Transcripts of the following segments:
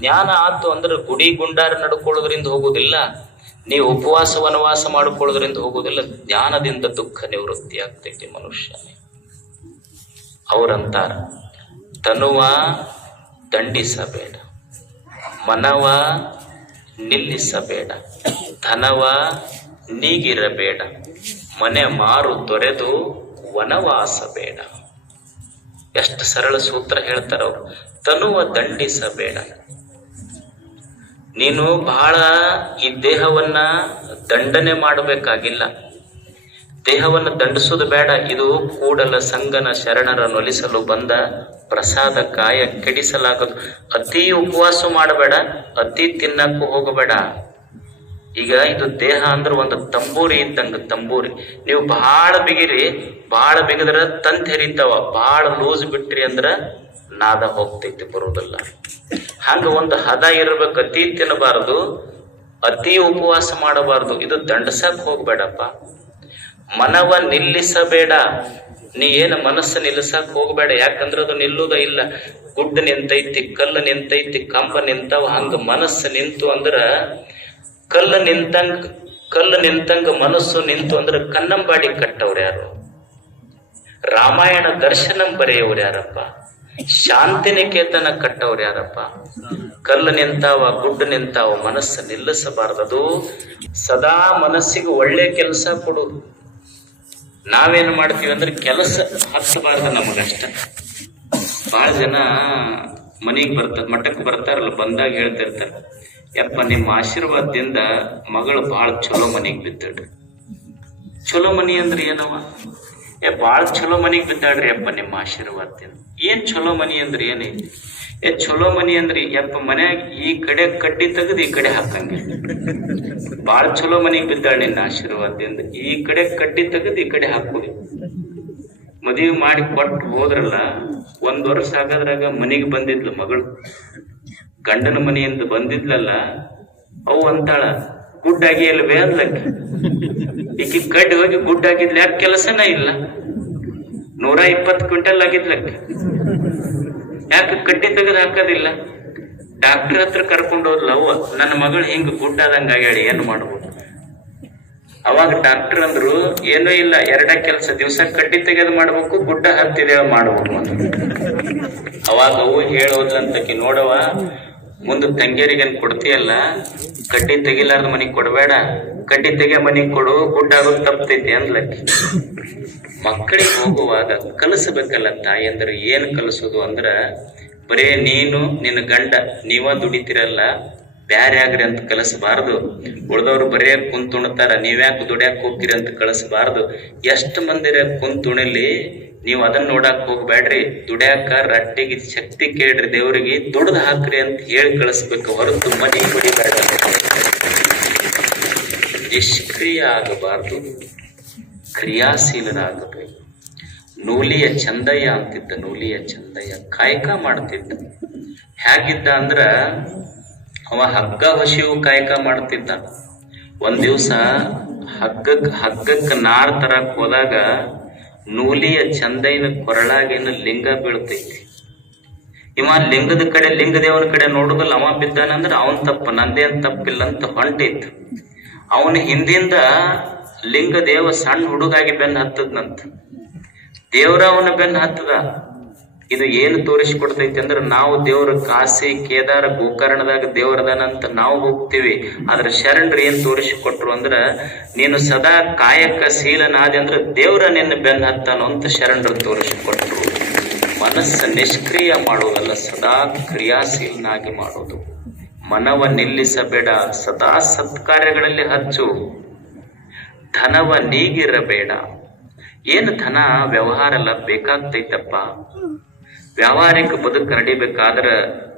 ಜ್ಞಾನ ಆತು ಅಂದ್ರೆ ಗುಡಿ ಗುಂಡಾರ ನಡ್ಕೊಳ್ಳೋದ್ರಿಂದ ಹೋಗುವುದಿಲ್ಲ ನೀವು ಉಪವಾಸ ವನವಾಸ ಮಾಡಿಕೊಳ್ಳೋದ್ರಿಂದ ಹೋಗುವುದಿಲ್ಲ ಜ್ಞಾನದಿಂದ ದುಃಖ ನಿವೃತ್ತಿ ಆಗ್ತೈತಿ ಮನುಷ್ಯನೇ. ಅವರಂತಾರ, ತನುವ ದಂಡಿಸಬೇಡ, ಮನವ ನಿಲ್ಲಿಸಬೇಡ, ಧನವ ನೀಗಿರಬೇಡ, ಮನೆ ಮಾರು ತೊರೆದು ವನವಾಸ ಬೇಡ ಎಷ್ಟು ಸರಳ ಸೂತ್ರ ಹೇಳ್ತಾರ ಅವ್ರು ತನುವ ದಂಡಿಸಬೇಡ. ನೀನು ಬಹಳ ಈ ದೇಹವನ್ನ ದಂಡನೆ ಮಾಡಬೇಕಾಗಿಲ್ಲ. ದೇಹವನ್ನು ದಂಡಿಸೋದು ಬೇಡ. ಇದು ಕೂಡಲ ಸಂಗನ ಶರಣರ ನೊಲಿಸಲು ಬಂದ ಪ್ರಸಾದ ಕಾಯ ಕೆಡಿಸಲಾಗದು. ಅತಿ ಉಪವಾಸ ಮಾಡಬೇಡ, ಅತಿ ತಿನ್ನಕ್ಕೂ ಹೋಗಬೇಡ. ಈಗ ಇದು ದೇಹ ಅಂದ್ರೆ ಒಂದು ತಂಬೂರಿ ಇದ್ದಂಗ ತಂಬೂರಿ. ನೀವು ಬಹಳ ಬಿಗಿರಿ ಬಹಳ ಬಿಗಿದ್ರೆ ತಂತ್ ಹೆರಿತಾವ. ಬಹಳ ಲೂಸ್ ಬಿಟ್ರಿ ಅಂದ್ರ ನಾದ ಹೋಗ್ತೈತಿ ಬರುವುದಿಲ್ಲ ಹಾಗೆ ಒಂದು ಹದ ಇರ್ಬೇಕು, ಅತಿ ತಿನ್ನಬಾರದು, ಅತಿ ಉಪವಾಸ ಮಾಡಬಾರದು. ಇದು ದಂಡಸಕ್ ಹೋಗ್ಬೇಡಪ್ಪ. ಮನವ ನಿಲ್ಲಿಸಬೇಡ. ನೀ ಏನು ಮನಸ್ಸು ನಿಲ್ಲಿಸಕ್ ಹೋಗ್ಬೇಡ. ಯಾಕಂದ್ರೆ ಅದು ನಿಲ್ಲುದ ಇಲ್ಲ. ಗುಡ್ಡ ನಿಂತೈತಿ, ಕಲ್ಲು ನಿಂತೈತಿ, ಕಂಬ ನಿಂತಾವ, ಹಂಗ ಮನಸ್ಸು ನಿಂತು ಅಂದ್ರ ಕಲ್ಲು ನಿಂತಂಗ ಕಲ್ಲು ನಿಂತಂಗ ಮನಸ್ಸು ನಿಂತು ಅಂದ್ರೆ ಕನ್ನಂಬಾಡಿ ಕಟ್ಟವ್ರು ಯಾರು? ರಾಮಾಯಣ ದರ್ಶನಂ ಬರೆಯವ್ರು ಯಾರಪ್ಪ? ಶಾಂತಿನಿಕೇತನ ಕಟ್ಟವ್ರು ಯಾರಪ್ಪ? ಕಲ್ಲು ನಿಂತಾವ, ಗುಡ್ಡ ನಿಂತಾವ, ಮನಸ್ಸು ನಿಲ್ಲಿಸಬಾರ್ದದು. ಸದಾ ಮನಸ್ಸಿಗೆ ಒಳ್ಳೆ ಕೆಲಸ ಕೊಡು. ನಾವೇನು ಮಾಡ್ತೀವಿ ಅಂದ್ರೆ ಕೆಲಸ ಹತ್ತಬಾರ್ದು ನಮಗಷ್ಟ. ಬಹಳ ಜನ ಮನೆಗೆ ಬರ್ತ ಮಠಕ್ಕೆ ಬರ್ತಾರಲ್ಲ, ಬಂದಾಗ ಹೇಳ್ತಿರ್ತಾರ, ಯಪ್ಪ, ನಿಮ್ಮ ಆಶೀರ್ವಾದದಿಂದ ಮಗಳು ಬಹಳ ಚಲೋ ಮನೆಗೆ ಬಿದ್ದಡ್ರಿ ಚಲೋ ಮನಿ ಅಂದ್ರೆ ಏನವ? ಏ, ಬಾಳ ಚಲೋ ಮನಿಗ್ ಬಿದ್ದಾಡ್ರಿ ಅಪ್ಪ ನಿಮ್ಮ ಆಶೀರ್ವಾದದಿಂದ ಏನ್ ಚಲೋ ಮನಿ ಅಂದ್ರೆ ಏನೈತಿ ಏ ಚಲೋ ಮನಿ ಅಂದ್ರಿ ಯಪ್ಪ ಮನ್ಯಾಗ ಈ ಕಡೆ ಕಡ್ಡಿ ತೆಗೆದು ಈ ಕಡೆ ಹಾಕಂಗಿಲ್ಲ. ಬಾಳ ಚಲೋ ಮನಿಗ್ ಬಿದ್ದಾಳ ನಿನ್ನ ಆಶೀರ್ವಾದದಿಂದ ಈ ಕಡೆ ಕಡ್ಡಿ ತೆಗೆದು ಈ ಕಡೆ ಹಾಕೋದಿ ಮದುವೆ ಮಾಡಿ ಕೊಟ್ಟು ಹೋದ್ರಲ್ಲ, ಒಂದ್ ವರ್ಷ ಆಗೋದ್ರಾಗ ಮನೆಗೆ ಬಂದಿದ್ಲು ಮಗಳು. ಗಂಡನ ಮನೆಯಿಂದ ಬಂದಿದ್ಲಲ್ಲ, ಅವು ಅಂತಾಳ. ಗುಡ್ಡಾಗಿ ಅಲ್ವೇ ಅದ್ಲಕ್ಕೆ ಈಕಿ ಕಡ್ಡಿ ಹೋಗಿ ಗುಡ್ಡಾಗಿದ್ಲ, ಯಾಕೆ ಕೆಲಸನ ಇಲ್ಲ. ನೂರ ಇಪ್ಪತ್ತು ಕ್ವಿಂಟಲ್ ಆಗಿದ್ಲಕ್ಕೆ ಯಾಕೆ ಕಡ್ಡಿ ತೆಗೆದು ಹಾಕೋದಿಲ್ಲ? ಡಾಕ್ಟರ್ ಹತ್ರ ಕರ್ಕೊಂಡು ಹೋದ್ಲ, ಅವ್ವ, ನನ್ನ ಮಗಳು ಹಿಂಗ ಗುಡ್ಡಾದಂಗ ಆಗ್ಯಾಳಿ, ಏನ್ ಮಾಡ್ಬೋದು? ಅವಾಗ ಡಾಕ್ಟರ್ ಅಂದ್ರು, ಏನೂ ಇಲ್ಲ, ಎರಡ ಕೆಲಸ, ದಿವಸ ಕಡ್ಡಿ ತೆಗೆದು ಮಾಡ್ಬೇಕು, ಗುಡ್ಡ ಹತ್ತಿದೆ ಮಾಡ್ಬೇಕು ಅಂತ ಅವಾಗ ಅವು ಹೇಳೋದ್ಲಂತಕಿ ನೋಡವ ಮುಂದೆ ತಂಗಿಯರಿಗೇನ್ ಕೊಡ್ತೀಯಲ್ಲ? ಕಡ್ಡಿ ತೆಗಿಲಾರ್ದ ಮನಿಗ್ ಕೊಡಬೇಡ. ಕಡ್ಡಿ ತೆಗಿಯ ಮನಿಗ್ ಕೊಡು, ಗುಡ್ಡ ಆಗೋದು ತಪ್ತೈತಿ ಅಂದ್ಲಕ್ಕಿ ಮಕ್ಕಳಿಗೆ ಹೋಗುವಾಗ ಕಲಸಬೇಕಲ್ಲ ತಾಯಿ ಅಂದ್ರೆ ಏನ್ ಕಲಸೋದು ಅಂದ್ರ, ಬರೇ ನೀನು, ನಿನ್ನ ಗಂಡ, ನೀವ ದುಡಿತಿರಲ್ಲ, ಬ್ಯಾರೆ ಆಗ್ರಿ ಅಂತ ಕಲಿಸಬಾರ್ದು. ಉಳ್ದವ್ರು ಬರೇ ಕುಂತುಣ್ತಾರ, ನೀವ್ಯಾಕ್ ದುಡ್ಯಾಕ್ ಹೋಗ್ತೀರಿ ಅಂತ ಕಳಿಸಬಾರ್ದು. ಎಷ್ಟ್ ಮಂದಿರ ಕುಂತುಣಲಿ ನೀವು ಅದನ್ನ ನೋಡಕ್ಕೆ ಹೋಗ್ಬೇಡ್ರಿ ದುಡ್ಯಾಕ ರಟ್ಟಿಗೆ ಶಕ್ತಿ ಕೇಳ್ರಿ ದೇವ್ರಿಗೆ. ದುಡ್ದು ಹಾಕ್ರಿ ಅಂತ ಹೇಳಿ ಕಳಿಸ್ಬೇಕು. ಹೊರತು ಮನಿ ಹೊಡಿಬೇಡ ನಿಷ್ಕ್ರಿಯ ಆಗಬಾರ್ದು ಕ್ರಿಯಾಶೀಲರಾಗಬೇಕು. ನೂಲಿಯ ಚಂದಯ್ಯ ಅಂತಿದ್ದ, ನೂಲಿಯ ಚಂದಯ್ಯ ಕಾಯಕ ಮಾಡ್ತಿದ್ದ. ಹೇಗಿದ್ದ ಅಂದ್ರ ಅವ ಹಗ್ಗ ಹಸಿವು ಕಾಯಕ ಮಾಡ್ತಿದ್ದ. ಒಂದ್ ದಿವ್ಸ ಹಗ್ಗಕ್, ಹಗ್ಗಕ್ಕೆ ನಾರ್ ತರಕ್ ಹೋದಾಗ ನೂಲಿಯ ಚಂದೈನ ಕೊರಳಾಗಿನ ಲಿಂಗ ಬೀಳ್ತೈತಿ. ಇವ ಲಿಂಗದ ಕಡೆ ಲಿಂಗದೇವನ ಕಡೆ ನೋಡುದಲ್ಲ ಅವ ಬಿದ್ದಾನಂದ್ರ ಅವನ್ ತಪ್ಪ, ನಂದೇನ್ ತಪ್ಪಿಲ್ಲ ಅಂತ ಹೊಂಟಿತ್ತು ಅವನ ಹಿಂದಿಂದ ಲಿಂಗದೇವ ಸಣ್ಣ ಹುಡುಗಾಗಿ ಬೆನ್ನ ಹತ್ತದ್ನಂತ. ದೇವ್ರ ಅವನ ಬೆನ್ನ ಹತ್ತದ. ಇದು ಏನು ತೋರಿಸಿಕೊಡ್ತೈತಿ ಅಂದ್ರೆ ನಾವು ದೇವರ ಕಾಶಿ ಕೇದಾರ, ಗೋಕರ್ಣದಾಗ ದೇವರದನಂತ ನಾವು ಹೋಗ್ತೀವಿ. ಆದ್ರೆ ಶರಣರು ಏನ್ ತೋರಿಸಿಕೊಟ್ರು ಅಂದ್ರ, ನೀನು ಸದಾ ಕಾಯಕ ಶೀಲನಾದಿ ಅಂದ್ರೆ ದೇವ್ರ ನಿನ್ನ ಬೆನ್ನ ಹತ್ತಾನು ಅಂತ ಶರಣರು ತೋರಿಸಿಕೊಟ್ರು. ಮನಸ್ಸು ನಿಷ್ಕ್ರಿಯ ಮಾಡುವುದಲ್ಲ, ಸದಾ ಕ್ರಿಯಾಶೀಲನಾಗಿ ಮಾಡೋದು ಮನವ ನಿಲ್ಲಿಸಬೇಡ, ಸದಾ ಸತ್ಕಾರ್ಯಗಳಲ್ಲಿ ಹಚ್ಚು. ಧನವ ನೀಗಿರಬೇಡ. ಏನು ಧನ? ವ್ಯವಹಾರ ಎಲ್ಲ ಬೇಕಾಗ್ತೈತಪ್ಪ. ವ್ಯಾವಹಾರಿಕ ಬದುಕು ನಡಿಬೇಕಾದ್ರೆ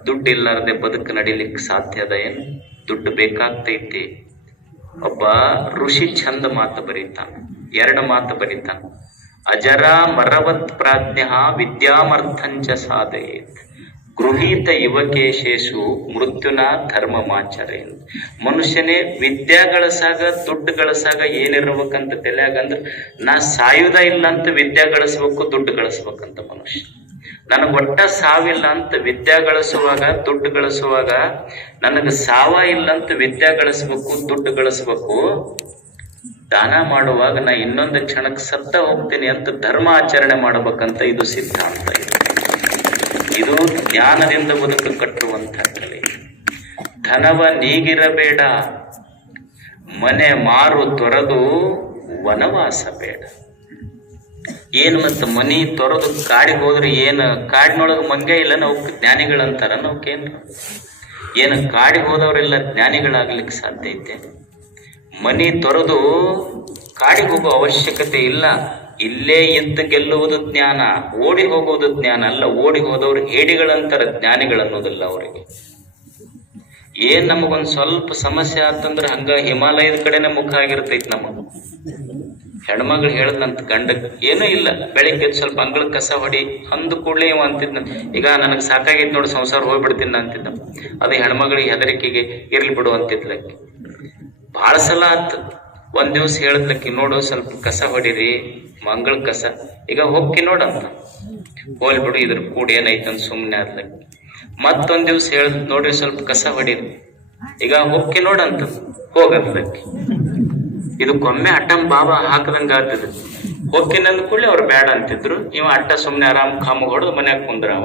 ದುಡ್ಡು ಇಲ್ಲಾರದೆ ಬದುಕು ನಡಿಲಿಕ್ಕೆ ಸಾಧ್ಯ ಅದ ಏನು? ದುಡ್ಡು ಬೇಕಾಗ್ತೈತಿ. ಒಬ್ಬ ಋಷಿ ಚಂದ ಮಾತು ಬರೀತಾನ. ಎರಡು ಮಾತು ಬರೀತಾನ. ಅಜರ ಮರವತ್ ಪ್ರಾಜ್ಞ ವಿದ್ಯಾಮರ್ಥಂಚ ಸಾಧಯೇತ್. ಗೃಹೀತ ಯುವಕೇಶೇಶು ಮೃತ್ಯುನ ಧರ್ಮ ಮಾಚರೆ ಮನುಷ್ಯನೇ ವಿದ್ಯಾ ಗಳಸಾಗ ದುಡ್ಡು ಗಳಸಾಗ ಏನಿರ್ಬೇಕಂತ ತಲೆಯಾಗಂದ್ರ ನಾ ಸಾಯುದ ಇಲ್ಲ ಅಂತ ವಿದ್ಯಾ ಗಳಿಸ್ಬೇಕು, ದುಡ್ಡು ಗಳಿಸ್ಬೇಕಂತ ಮನುಷ್ಯ. ನನಗೆ ಒಟ್ಟ ಸಾವಿಲ್ಲ ಅಂತ ವಿದ್ಯಾ ಗಳಿಸುವಾಗ, ದುಡ್ಡು ಗಳಿಸುವಾಗ, ನನಗೆ ಸಾವ ಇಲ್ಲ ಅಂತ ವಿದ್ಯಾ ಗಳಿಸ್ಬೇಕು, ದುಡ್ಡು ಗಳಿಸ್ಬೇಕು, ದಾನ ಮಾಡುವಾಗ ನಾ ಇನ್ನೊಂದು ಕ್ಷಣಕ್ಕೆ ಸತ್ತ ಹೋಗ್ತೀನಿ ಅಂತ ಧರ್ಮ ಆಚರಣೆ ಮಾಡಬೇಕಂತ ಇದು ಸಿದ್ಧಾಂತ ಇದು. ಜ್ಞಾನದಿಂದ ಬದುಕು ಕಟ್ಟುವಂತ ಕಲೆ ಧನವ ನೀಗಿರಬೇಡ, ಮನೆ ಮಾರು ತೊರೆದು ವನವಾಸ ಬೇಡ ಏನ್ ಮತ್ತ ಮನಿ ತೊರೆದು ಕಾಡಿಗೆ ಹೋದ್ರೆ ಏನ್ ಕಾಡಿನೊಳಗೆ ಮಂಗೆ ಇಲ್ಲ ನಾವು ಜ್ಞಾನಿಗಳಂತಾರ ನಾವ್ಕೇನ್ ಏನು ಕಾಡಿಗೆ ಹೋದವರೆಲ್ಲ ಜ್ಞಾನಿಗಳಾಗ್ಲಿಕ್ಕೆ ಸಾಧ್ಯ ಐತೆ? ಮನಿ ತೊರೆದು ಕಾಡಿಗೆ ಹೋಗೋ ಅವಶ್ಯಕತೆ ಇಲ್ಲ. ಇಲ್ಲೇ ಇದ್ದು ಗೆಲ್ಲುವುದು ಜ್ಞಾನ ಓಡಿ ಹೋಗುವುದು ಜ್ಞಾನ ಅಲ್ಲ ಓಡಿ ಹೋದವ್ರು ಹೇಡಿಗಳಂತಾರ ಜ್ಞಾನಿಗಳನ್ನೋದಿಲ್ಲ ಅವರಿಗೆ. ಏನ್ ನಮಗೊಂದ್ ಸ್ವಲ್ಪ ಸಮಸ್ಯೆ ಆತಂದ್ರೆ ಹಂಗ ಹಿಮಾಲಯದ ಕಡೆನೆ ಮುಖ ಆಗಿರ್ತೈತಿ ನಮಗ. ಹೆಣ್ಮಗಳು ಹೇಳದ್ನಂತ ಗಂಡ ಏನೂ ಇಲ್ಲ. ಬೆಳಿಗ್ಗೆ ಸ್ವಲ್ಪ ಅಂಗಳ ಕಸ ಹೊಡಿ, ಅಂದ ಕೂಡಲೇ ಇವ ಅಂತಿದ್ನ. ಈಗ ನನಗೆ ಸಾಕಾಗೈತೆ ನೋಡಿ, ಸಂಸಾರ ಹೋಗ್ಬಿಡ್ತೀನಿ ಅಂತಿದ್ದ ಅದು ಹೆಣ್ಮಗಳಿಗೆ ಹೆದರಿಕೆಗೆ ಇರ್ಲಿ ಬಿಡು ಅಂತಿದ್ಲಕ್ಕೆ. ಬಹಳ ಸಲ ಆತು. ಒಂದ್ ದಿವ್ಸ ಹೇಳದ್ಲಕ್ಕಿ, ನೋಡು, ಸ್ವಲ್ಪ ಕಸ ಹೊಡಿರಿ, ಮಂಗಳ ಕಸ. ಈಗ ಹೊಕ್ಕಿ ನೋಡಂತ ಹೋಲ್ ಬಿಡು, ಇದ್ರ ಕೂಡ ಏನೈತೆ ಅಂತ ಸುಮ್ಮನೆ ಆದ್ಲಕ್ಕಿ. ಮತ್ತೊಂದ್ ದಿವ್ಸ ಹೇಳ್ ನೋಡ್ರಿ ಸ್ವಲ್ಪ ಕಸ ಹೊಡಿರಿ. ಈಗ ಹೊಕ್ಕಿ ನೋಡಂತ ಹೋಗಂತಲಕ್ಕಿ ಇದಕ್ಕೊಮ್ಮೆ ಅಟ್ಟಂ ಬಾಬಾ ಹಾಕದಂಗ ಆತಿದ್ರು ಹೋಗ್ತೀನಿ ಕೂಡಲೇ ಅವ್ರು ಬೇಡ ಅಂತಿದ್ರು. ಇವ ಅಟ್ಟ ಸುಮ್ಮನೆ ಆರಾಮ್ ಕಾಮ ಹೊಡೆದು ಮನ್ಯಾಗ ಕುಂದ್ರವ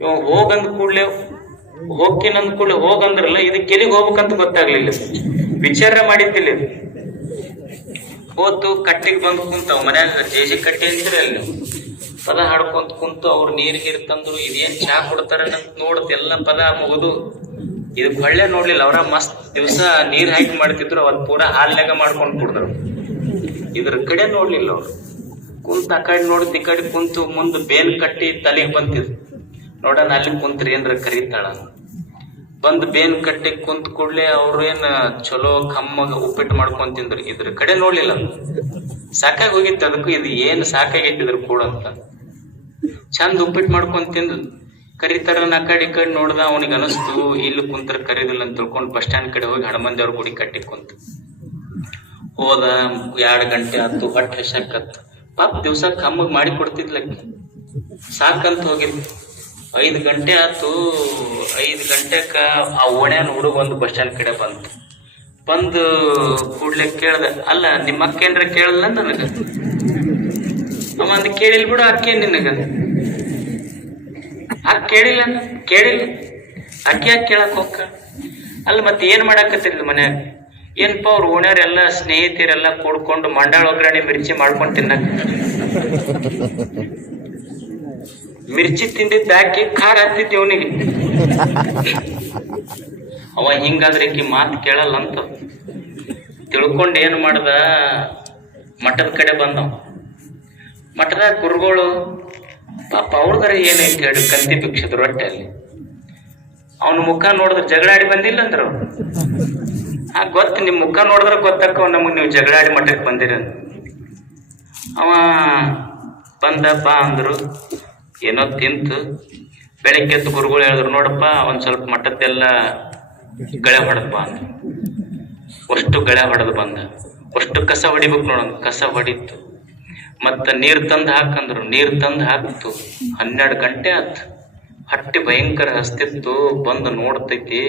ಇವ ಹೋಗಂದ್ ಕೂಡ್ಲೆ ಹೋಗ್ತೀನಿ ಅಂದ ಕೂಡಲೇ ಹೋಗಂದ್ರಲ್ಲ ಇದಕ್ಕೆ ಎಲ್ಲಿಗೆ ಹೋಗ್ಬೇಕಂತ ಗೊತ್ತಾಗ್ಲಿಲ್ಲ. ವಿಚಾರ ಮಾಡಿದ್ದಿಲ್ಲ ಇದು. ಹೋತು, ಕಟ್ಟಿಗೆ ಬಂದು ಕುಂತಾವ ಮನ್ಯಾಗ ಜೇಜಿ ಕಟ್ಟಿ ಅಂತೀರಿ ಅಲ್ಲಿ ಪದ ಹಾಡ್ಕೊಂತ ಕುಂತು ಅವ್ರು ನೀರ್ ಗೀರ್ ತಂದ್ರು, ಇದೇನ್ ಚಾ ಕೊಡ್ತಾರ ಅಂತ ನೋಡ್ತ ಎಲ್ಲ ಪದ ಮುಗಿದು ಇದಕ್ ಹೊಳ್ಳೆ ನೋಡ್ಲಿಲ್ಲ, ಅವ್ರ ಮಸ್ತ್ ದಿವಸ ನೀರ್ ಹಾಕಿ ಮಾಡ್ತಿದ್ರು, ಅವ್ರ ಪೂರಾ ಹಾಲ್ನಾಗ ಮಾಡ್ಕೊಂಡು ಕುಡಿದ್ರು. ಇದ್ರ ಕಡೆ ನೋಡ್ಲಿಲ್ಲ ಅವ್ರು. ಕುಂತ ಆ ಕಡೆ ನೋಡಿದ್ ಈ ಕಡೆ ಕುಂತು, ಮುಂದ್ ಬೇನ್ ಕಟ್ಟಿ ತಲೆಗೆ ಬಂತಿದ್ರು ನೋಡೋಣ ಅಲ್ಲಿ ಕುಂತ್ರಿ ಏನ್ರ ಕರೀತಾಳ. ಬಂದ್ ಬೇನ್ ಕಟ್ಟಿ ಕುಂತ್ ಕೂಡ್ಲೆ ಅವ್ರು ಏನ್ ಚಲೋ ಕಮ್ಮಗ ಉಪ್ಪಿಟ್ಟು ಮಾಡ್ಕೊಂಡ್ ತಿಂದ್ರು. ಇದ್ರ ಕಡೆ ನೋಡ್ಲಿಲ್ಲ. ಸಾಕಾಗಿ ಹೋಗಿತ್ತು ಅದಕ್ಕೂ, ಇದು ಏನ್ ಸಾಕಾಗೈತಿ ಇದ್ರ ಕೂಡ ಅಂತ ಚಂದ ಉಪ್ಪಿಟ್ಟು ಮಾಡ್ಕೊಂಡ್ ತಿಂದು. ಕರಿತಾರ ನಾ ಕಡೆ ಈ ಕಡೆ ನೋಡ್ದ ಅವನಿಗೆ ಅನಿಸ್ತು, ಇಲ್ಲಿ ಕುಂತ್ರ ಕರೀದಿಲ್ಲ ಅಂತ ತಿಳ್ಕೊಂಡು ಬಸ್ ಸ್ಟ್ಯಾಂಡ್ ಕಡೆ ಹೋಗಿ ಹಣಮಂದಿ ಅವ್ರ ಗುಡಿ ಕಟ್ಟಿ ಕುಂತ. ಹೋದ ಎರಡು ಗಂಟೆ ಆತು ಹೊಟ್ಟೆ ಹಸಕತ್ತು ಪಾಪ ದಿವಸ ಕಮ್ಮಗ್ ಮಾಡಿ ಕೊಡ್ತಿದ್ಲ ಸಾಕಂತ ಹೋಗಿದ್ ಐದು ಗಂಟೆ ಆತು ಐದು ಗಂಟೆಕ ಆ ಓಣ್ಯಾನ ಹುಡುಗ ಒಂದು ಬಸ್ ಸ್ಟ್ಯಾಂಡ್ ಕಡೆ ಬಂತು. ಬಂದು ಕೂಡ್ಲೆ ಕೇಳ್ದ, ಅಲ್ಲ, ನಿಮ್ಮ ಅಕ್ಕ ಏನ್ರ ಕೇಳಲ್ಲ ನನಗ? ಅವ ಅಂದ ಕೇಳಿಲ್ ಬಿಡು ಅಕ್ಕೇನ್ ನಿನಗ. ಅಕ್ಕ ಕೇಳಿಲ್ಲ. ಕೇಳಿಲ್ಲ. ಅಕ್ಕಿ ಯಾಕೆ ಕೇಳಕ್ ಹೋಗ್ಕ? ಅಲ್ಲ, ಮತ್ತೆ ಏನ್ ಮಾಡಾಕತ್ತಿಲ್ಲ ಮನ್ಯಾಗ? ಏನಪ್ಪ ಅವ್ರ ಓಣ್ಯರೆಲ್ಲ ಸ್ನೇಹಿತರೆಲ್ಲ ಕೂಡ್ಕೊಂಡು ಮಂಡಾಳ ಒಗ್ಗರಣೆ ಮಿರ್ಚಿ ಮಾಡ್ಕೊಂಡು ತಿನ್ನಕ? ಮಿರ್ಚಿ ತಿಂದಿದ್ದ ಹಾಕಿ ಖಾರ ಹತ್ತಿದ್ದೆ ಅವನಿಗೆ ಅವ ಹಿಂಗಾದ್ರೆ ಈಕಿ ಮಾತು ಕೇಳಲ್ಲ ಅಂತ. ತಿಳ್ಕೊಂಡು ಏನು ಮಾಡ್ದ? ಮಠದ ಕಡೆ ಬಂದವ. ಮಠದ ಗುರುಗಳು ಪಾಪ ಅವ್ರದಾರ ಏನೈತಿ ಹೇಳಿ ಕತ್ತಿ ಭಿಕ್ಷದ ರೊಟ್ಟೆ ಅಲ್ಲಿ ಅವನ ಮುಖ ನೋಡಿದ್ರೆ ಜಗಳಾಡಿ ಬಂದಿಲ್ಲ ಅಂದ್ರೆ ಅವ್ರು. ಆ ಗೊತ್ತು ನಿಮ್ಮ ಮುಖ ನೋಡಿದ್ರೆ ಗೊತ್ತಾಕವ್ ನಮಗೆ ನೀವು ಜಗಳಾಡಿ ಮಠಕ್ಕೆ ಬಂದಿರ. ಅವ ಬಂದಪ್ಪ ಅಂದ್ರು. ಏನೋ ತಿಂತು. ಬೆಳಗ್ಗೆ ಎದ್ದು ಗುರುಗಳು ಹೇಳಿದ್ರು, ನೋಡಪ್ಪ ಒಂದ್ ಸ್ವಲ್ಪ ಮಠದ್ದೆಲ್ಲ ಗಳೆ ಹೊಡೆದಪ್ಪ ಅಂತ ಅಷ್ಟು ಗಳೆ ಹೊಡೆದು ಬಂದ. ಅಷ್ಟು ಕಸ ಹೊಡಿಬೇಕು ನೋಡೋಣ ಕಸ ಹೊಡಿತು. ಮತ್ತ ನೀರ್ ತಂದ್ ಹಾಕಂದ್ರು. ನೀರ್ ತಂದ್ ಹಾಕ್ತು. ಹನ್ನೆರಡು ಗಂಟೆ ಆತು. ಹಟ್ಟಿ ಭಯಂಕರ ಹಸ್ತಿತ್ತು. ಬಂದು ನೋಡ್ತೈತಿ.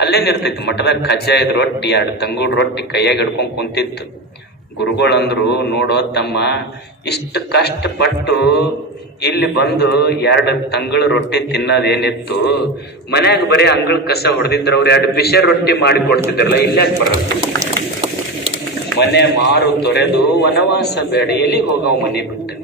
ಅಲ್ಲೇ ನಿರ್ತೈತಿ. ಮಠದಾಗ ಕಜ್ಜಾಯದ ರೊಟ್ಟಿ, ಎರಡು ತಂಗುಡ್ ರೊಟ್ಟಿ ಕೈಯಾಗ ಹಿಡ್ಕೊಂಡ್ ಕುಂತಿತ್ತು. ಗುರುಗಳಂದ್ರು ನೋಡೋ ತಮ್ಮ, ಇಷ್ಟು ಕಷ್ಟಪಟ್ಟು ಇಲ್ಲಿ ಬಂದು ಎರಡು ತಂಗಳ ರೊಟ್ಟಿ ತಿನ್ನೋದೇನಿತ್ತು ಮನ್ಯಾಗ ಬರೀ ಅಂಗಳ ಕಸ ಹೊಡೆದಿದ್ರು. ಅವ್ರು ಎರಡು ಬಿಸಿ ರೊಟ್ಟಿ ಮಾಡಿ ಕೊಡ್ತಿದ್ರಲ್ಲ ಇಲ್ಲ ಬರ ಮನೆ ಮಾರು ತೊರೆದು ವನವಾಸ ಬೇಡ ಎಲ್ಲಿ ಹೋಗವ ಮನೆ ಬಿಟ್ಟು